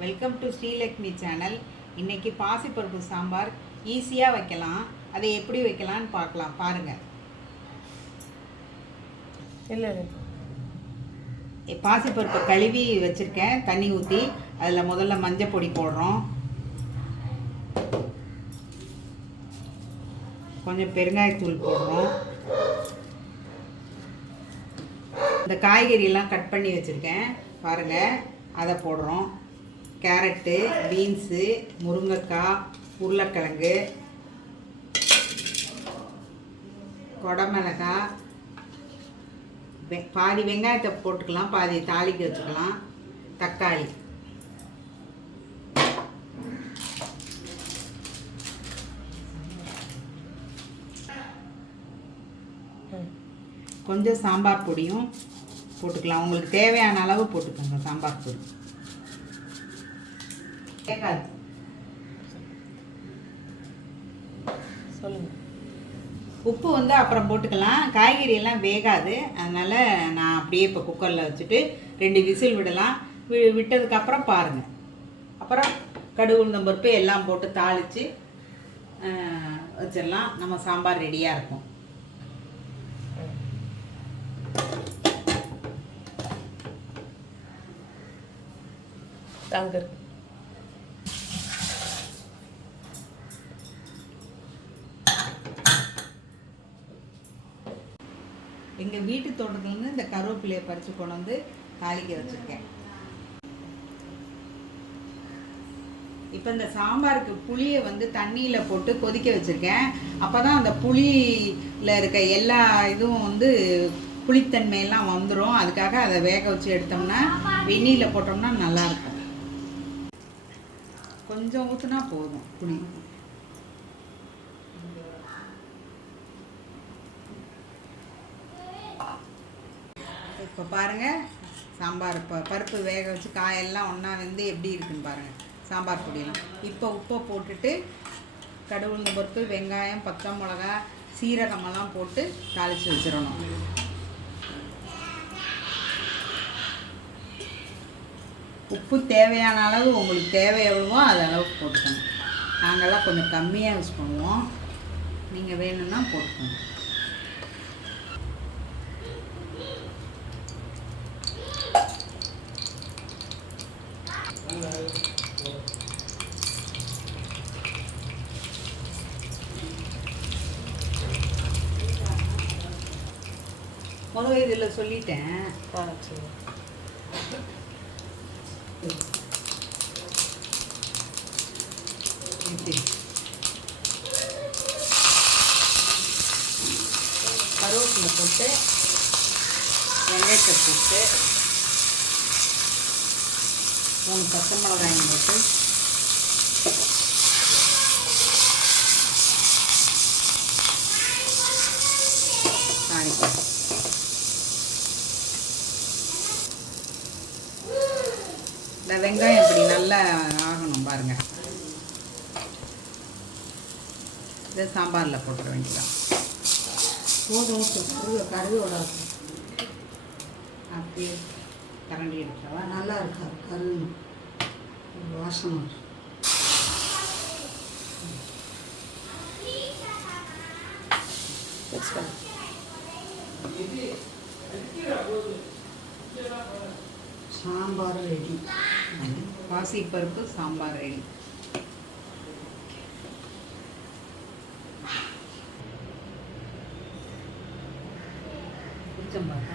Welcome to Srilakshmi channel. இன்றைக்கி பாசிப்பருப்பு சாம்பார் ஈஸியாக வைக்கலாம். அதை எப்படி வைக்கலான்னு பார்க்கலாம். பாருங்கள். இல்லை பாசிப்பருப்பை கழுவி வச்சுருக்கேன். தண்ணி ஊற்றி அதில் முதல்ல மஞ்சள் பொடி போடுறோம். கொஞ்சம் பெருங்காயத்தூள் போடுறோம். இந்த காய்கறியெல்லாம் கட் பண்ணி வச்சுருக்கேன் பாருங்கள், அதை போடுறோம். கேரட்டு, பீன்ஸு, முருங்கைக்காய், உருளைக்கிழங்கு, கொடமிளகாய், பாதி வெங்காயத்தை போட்டுக்கலாம், பாதி தாளிக்க வச்சுக்கலாம், தக்காளி, கொஞ்சம் சாம்பார் பொடியும் போட்டுக்கலாம். உங்களுக்கு தேவையான அளவு போட்டுக்கோங்க சாம்பார் பொடி. கேட்காது. சொல்லுங்கள். உப்பு வந்து அப்புறம் போட்டுக்கலாம். காய்கறி எல்லாம் வேகாது, அதனால் நான் அப்படியே இப்போ குக்கரில் வச்சுட்டு 2 விசில் விடலாம். விட்டதுக்கப்புறம் பாருங்கள். அப்புறம் கடுகு, உளுந்தம் பருப்பு எல்லாம் போட்டு தாளித்து வச்சிடலாம். நம்ம சாம்பார் ரெடியாக இருக்கும். தாங்க எங்கள் வீட்டு தோட்டத்துலேருந்து இந்த கருவேப்பிலையை பறித்து கொண்டு வந்து தாளிக்க வச்சுருக்கேன். இப்போ இந்த சாம்பாருக்கு புளியை வந்து தண்ணியில் போட்டு கொதிக்க வச்சுருக்கேன். அப்போ தான் அந்த புளியில் இருக்க எல்லா இதுவும் வந்து புளித்தன்மையெல்லாம் வந்துடும். அதுக்காக அதை வேக வச்சு எடுத்தோம்னா வெந்நீரில் போட்டோம்னா நல்லாயிருக்கும். கொஞ்சம் ஊற்றுனா போதும் புளி. இப்போ பாருங்கள், சாம்பார் பருப்பு வேக வச்சு காயெல்லாம் ஒன்றா வெந்து எப்படி இருக்குன்னு பாருங்கள். சாம்பார் பொடியெல்லாம் இப்போ உப்பை போட்டுட்டு கடுகு, உளுந்தம் பருப்பு, வெங்காயம், பச்சை மிளகா, சீரகமெல்லாம் போட்டு தாளித்து வச்சிடணும். உப்பு தேவையான அளவு உங்களுக்கு தேவை எவ்வளவோ அது அளவுக்கு போட்டுக்கணும். நாங்கள்லாம் கொஞ்சம் கம்மியாக யூஸ் பண்ணுவோம், நீங்கள் வேணும்னா போட்டுக்கணும். முதல் இதில் சொல்லிட்டேன். கருவேப்பிலை போட்டு வெங்காயத்தை போட்டு 3 பச்சை மிளகாயும் போட்டு தாளிப்போம். இந்த வெங்காயம் இப்படி நல்லா ஆகணும் பாருங்கள். இதை சாம்பாரில் போட்டுற வேண்டியதான். கருவோட அப்படியே கரண்டி எடுத்துவா. நல்லா இருக்கா கரு வாசனை. சாம்பார் ரெடி. பாசிப்பருப்பு சாம்பார் ரெடி. பிடிச்சம்பாருங்க.